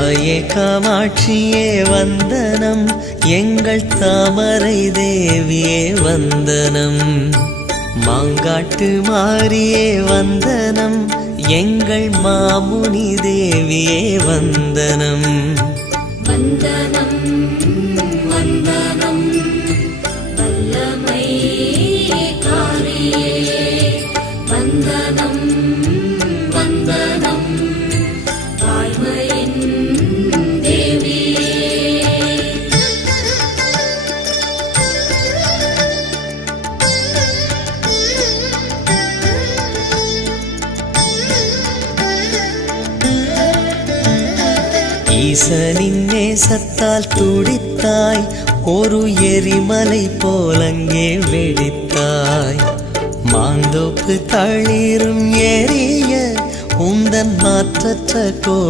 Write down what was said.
தாயே காமாட்சியே வந்தனம், எங்கள் தாமரை தேவியே வந்தனம். மாங்காட்டு மாரியே வந்தனம், எங்கள் மாமுனி தேவியே வந்தனம். வந்தனம் வந்தனம் வல்லமை காரியே, வந்தனம் வந்தனம் வாய்மையின் தேவியே. ஈசனின் நேசத்தால் துடித்தாய், ஒரு எரிமலை போலங்கே வெடித்தாய். மாந்தோப்பு தளிரும் எரிய உந்தன் மாற்றற்ற கோபம்